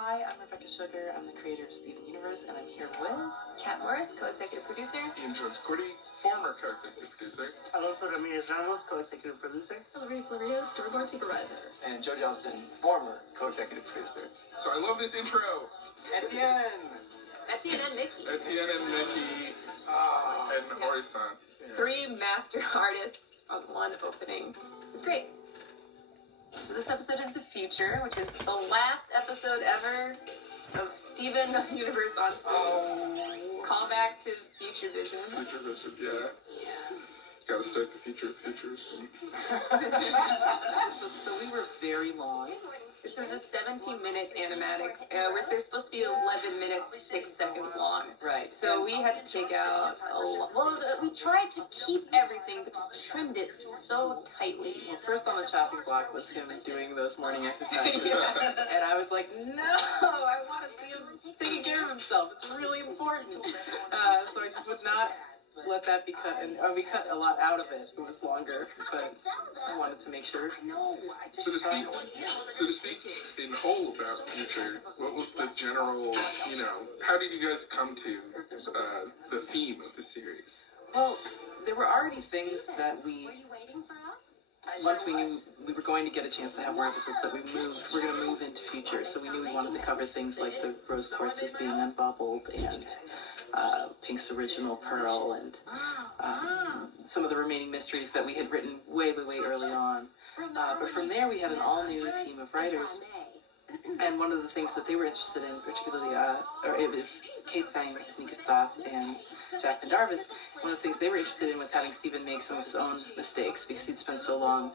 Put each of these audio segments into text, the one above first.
Hi, I'm Rebecca Sugar. I'm the creator of Crewniverse, and I'm here with Kat Morris, co-executive producer. Jones-Quartey, former co-executive producer. Alonso, Ramirez, Ramos, co-executive producer. Hilary, Florido, storyboard supervisor. And Johnston, former co-executive producer. So I love this intro. Etienne and Mickey. Etienne and Mickey. And Ori-san. Yeah. 3 master artists on 1 opening. It's great. So this episode is the future, which is the last episode ever of Steven Universe on screen. Oh. Call back to Future Vision. Future Vision, yeah. Gotta start the future with futures. so we were very long. This is a 17-minute animatic. They're supposed to be 11 minutes, 6 seconds long. Right. So we had to take out a lot. Well, we tried to keep everything, but just trimmed it so tightly. Well, first on the chopping block was him doing those morning exercises. Yeah. And I was like, no, I want to see him taking care of himself. It's really important. So I just would not let that be cut, and we cut a lot out of it. It was longer, but I wanted to make sure. So to speak in whole about future, what was the general, how did you guys come to the theme of the series? Well, there were already things that once we knew we were going to get a chance to have more episodes, that we're going to move into future, so we knew we wanted to cover things like the rose quartzes being unbubbled, and Pink's original pearl, and some of the remaining mysteries that we had written way early on. But from there, we had an all-new team of writers, and one of the things that they were interested in, particularly, it was Kate Sang, Tanika Stotts, and Jack Pendarvis. One of the things they were interested in was having Steven make some of his own mistakes, because he'd spent so long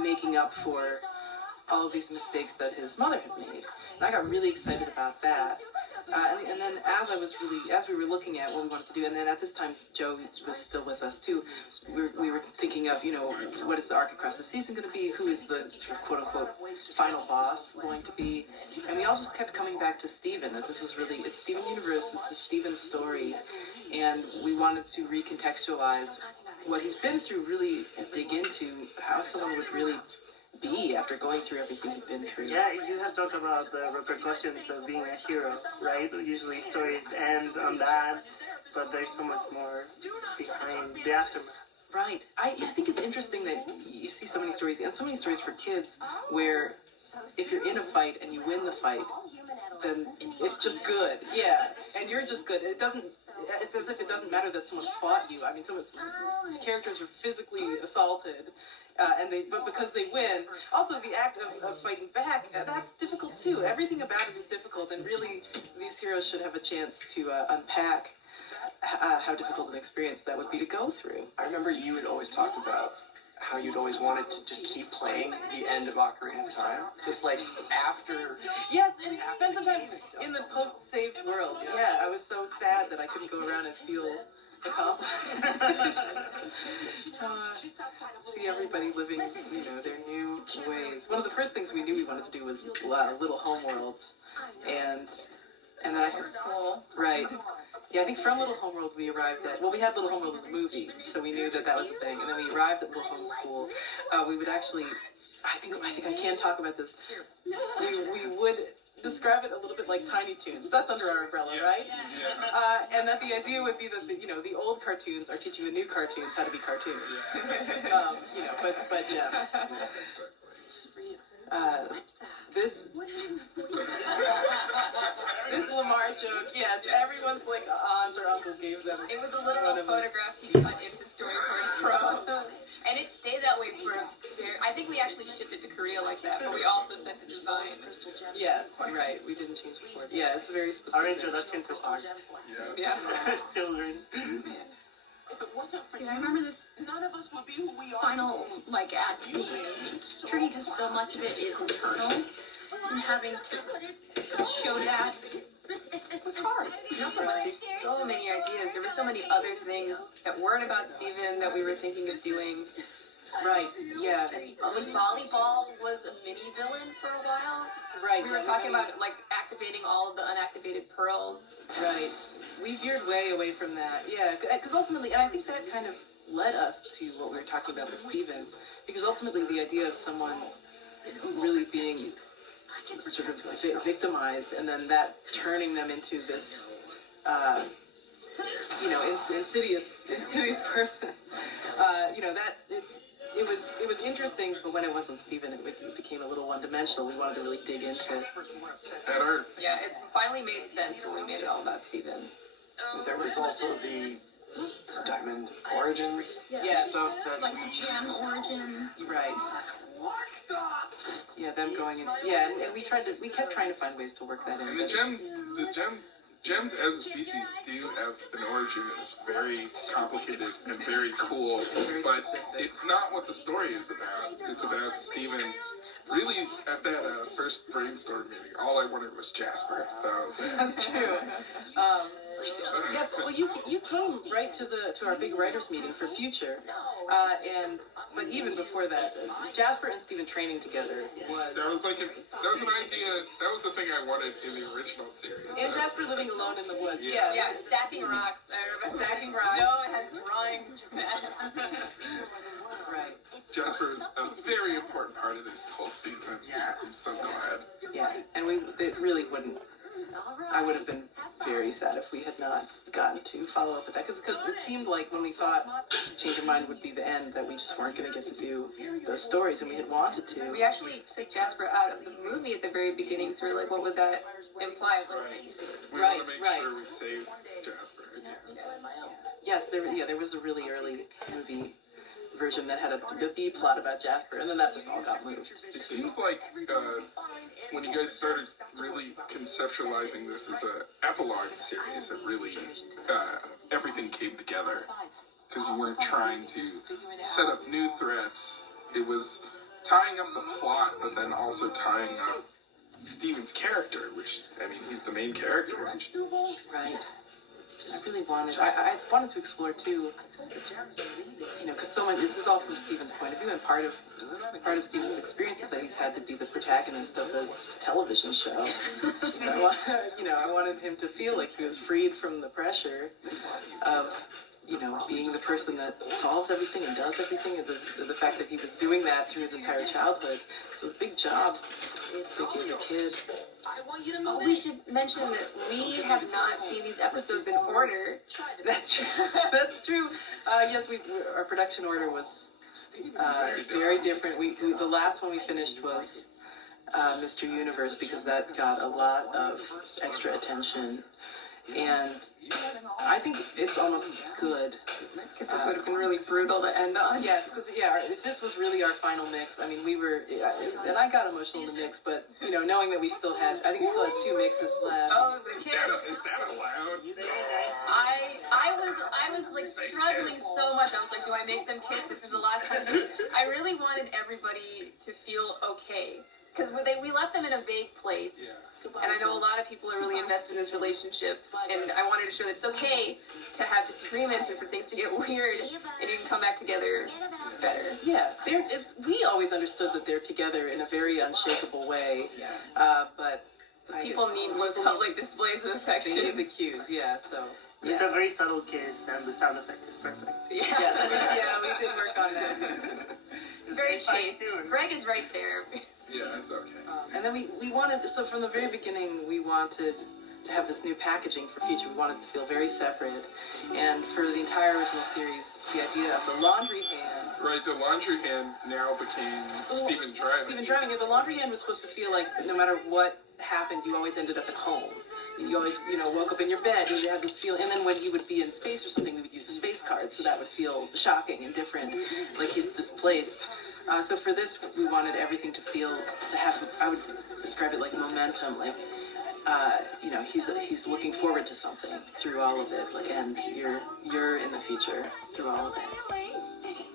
making up for all of these mistakes that his mother had made. And I got really excited about that. And then as we were looking at what we wanted to do, and then at this time Joe was still with us too, we were thinking of, what is the arc across the season going to be? Who is the sort of quote-unquote final boss going to be? And we all just kept coming back to Steven, that this was really, it's Steven Universe, it's Steven's story, and we wanted to recontextualize what he's been through, really dig into how someone would really be after going through everything he'd been through. Yeah, you have talked about the repercussions of being a hero, right? Usually stories end on that, but there's so much more behind the aftermath. Right. I think it's interesting that you see so many stories, and so many stories for kids, where if you're in a fight and you win the fight, then it's just good. Yeah, and you're just good. It's as if it doesn't matter that someone fought you. I mean, some characters are physically assaulted, but because they win. Also, the act of fighting back, that's difficult too. Everything about it is difficult, and really, these heroes should have a chance to unpack how difficult an experience that would be to go through. I remember you had always talked about how you'd always wanted to just keep playing the end of Ocarina of Time, just like after. Yes, and spend some time in the post-saved world. Yeah, I was so sad that I couldn't go around and feel accomplished. See everybody living, their new ways. One of the first things we knew we wanted to do was Little Homeworld, and then I think School. Right. Yeah, I think from Little Homeworld we arrived at, we had Little Homeworld in the movie, so we knew that was a thing, and then we arrived at Little Home School. We would actually, I think I can talk about this. We would describe it a little bit like Tiny Toons. That's under our umbrella, right? Yeah. And that the idea would be that the old cartoons are teaching the new cartoons how to be cartoons. But gems. This Lamar joke, yes, everyone's like aunt or uncle gave them. It was a literal photograph he cut into Storyboard Pro. And it stayed that way for I think we actually shipped it to Korea like that, but we also sent the design. Yes, right. We didn't change it for it. Yeah, it's very specific. Our introduction to art. Yeah. As children. I remember this final act being tricky because so much of it is internal, and having to show that was hard. There's so many ideas. There were so many other things that weren't about Steven that we were thinking of doing. Right, yeah. Volleyball was a mini villain for a while. Right. We were talking about activating all of the unactivated pearls. Right. We veered way away from that. Yeah, because ultimately, and I think that kind of led us to what we were talking about with Steven, because ultimately the idea of someone really being sort victimized, and then that turning them into this, insidious person. It was interesting, but when it wasn't Steven, it became a little one-dimensional. We wanted to really dig into it. Yeah, it finally made sense when we made it all about Steven. There was also the Diamond Origins stuff that... Like the gem origin. Right. Yeah, them going in. Yeah, and we kept trying to find ways to work that in. And the gems as a species do have an origin that's very complicated and very cool, but it's not what the story is about. It's about Steven. Really, at that first brainstorm meeting, all I wanted was Jasper. That was it. That's true. Yes, well, you came right to our big writers meeting for Future, but even before that, Jasper and Steven training together was. That was an idea. That was the thing I wanted in the original series. And Jasper living alone in the woods. Yeah. Yeah, stacking rocks. I remember. Stacking rocks. No, it has drawings. Right. Jasper is a very important part of this whole season. Yeah, I'm so glad. Yeah, and it really wouldn't. I would have been very sad if we had not gotten to follow up with that, because it seemed like when we thought Change of Mind would be the end, that we just weren't going to get to do those stories, and we had wanted to. We actually took Jasper out of the movie at the very beginning, so we were like, what would that imply? We want to make sure we save Jasper. Yes, there was a really early movie version that had a B plot about Jasper, and then that just all got moved. It seems like when you guys started really conceptualizing this as an epilogue series, it really everything came together, because you weren't trying to set up new threats. It was tying up the plot, but then also tying up Steven's character, which, I mean, he's the main character. Right. I really I wanted to explore too, because so much, this is all from Steven's point of view, and part of Steven's experience is that he's had to be the protagonist of a television show. I wanted him to feel like he was freed from the pressure of, being the person that solves everything and does everything, and the fact that he was doing that through his entire childhood. So a big job to give the kid. Oh, we should mention that we have not seen these episodes in order. That's true. That's true. Yes, our production order was very different. The last one we finished was Mr. Universe, because that got a lot of extra attention, and I think it's almost good. Because this would have been really brutal to end on. Yes, because if this was really our final mix, I mean, we were, and I got emotional in the mix, but knowing that we still had 2 mixes left. Oh, the kids. Is that allowed? I was like struggling so much. I was like, do I make them kiss? This is the last time. I really wanted everybody to feel okay, because we left them in a vague place. Yeah. And I know a lot of people are really invested in this relationship, and I wanted to show that it's okay to have disagreements and for things to get weird, and you can come back together better. Yeah, we always understood that they're together in a very unshakable way, but People need more public displays of affection. They need the cues, so. Yeah. It's a very subtle kiss, and the sound effect is perfect. Yeah. Yes, we did work on that. It's very chaste. Greg is right there. Yeah, it's okay. And then we wanted, so from the very beginning, we wanted to have this new packaging for Future. We wanted it to feel very separate. And for the entire original series, the idea of the laundry hand. Right, the laundry hand now became Steven driving. Steven driving. The laundry hand was supposed to feel like no matter what happened, you always ended up at home. You always, woke up in your bed, and you had this feeling. And then when you would be in space or something, we would use a space card, so that would feel shocking and different, like he's displaced. So for this, we wanted everything to have, I would describe it like momentum, like, he's looking forward to something through all of it, and you're in the future through all of it.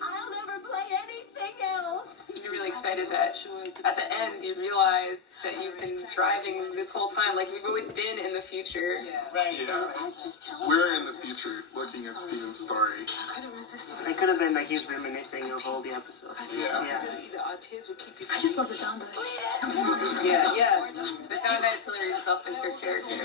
I'll never play anything else. You're really excited that at the end you realize that you've been driving this whole time, like we've always been in the future. Yeah. We're in the future looking at Steven's story. It could have been like he's reminiscing of all the episodes. Yeah. I just love the Donda. Yeah. The sound is Hilary's self-insert character.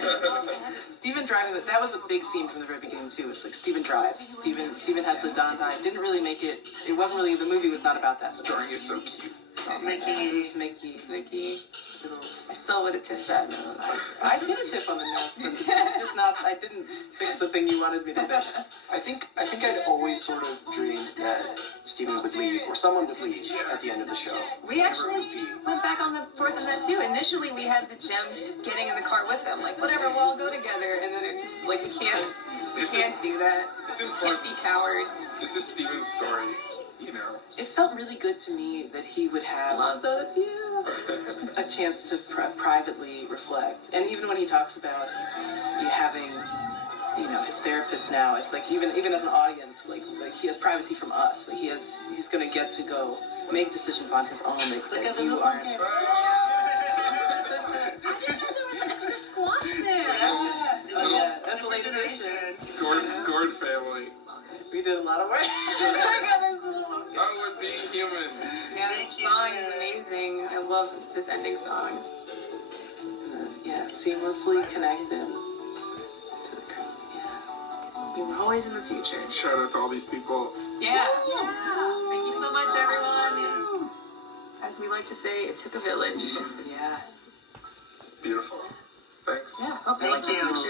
Steven driving, that was a big theme from the very beginning too. It's like Steven drives. Steven has the Don die. Didn't really make it. It wasn't really, the movie was not about that. This drawing is so cute. Mickey. hospital. I still would have tipped that nose. I did a tip on the nose, but just not. I didn't fix the thing you wanted me to fix. I think I'd always sort of dreamed that Steven would leave, or someone would leave at the end of the show. We actually went back on the forth of that too. Initially, we had the gems getting in the car with them, like whatever, we'll all go together, and then it just like we can't do that. It's We important. can't be cowards. This is Steven's story, you know. It felt really good to me that he would have Alonso, that's you. a chance to privately reflect. And even when he talks about having, his therapist now, it's like even as an audience, like he has privacy from us. Like he's gonna get to go make decisions on his own. Like Look at that you the aren't. I didn't know there was an extra squash there. Yeah, that's a late edition. Gord family. We did a lot of work. Oh, we're being human. Yeah, this song is amazing. I love this ending song. Yeah, seamlessly connected to the current. Yeah. We were always in the future. Shout out to all these people. Yeah. Thank you so much, everyone. As we like to say, it took a village. Yeah. Beautiful. Thanks. Yeah, hope you like the Thank you. future.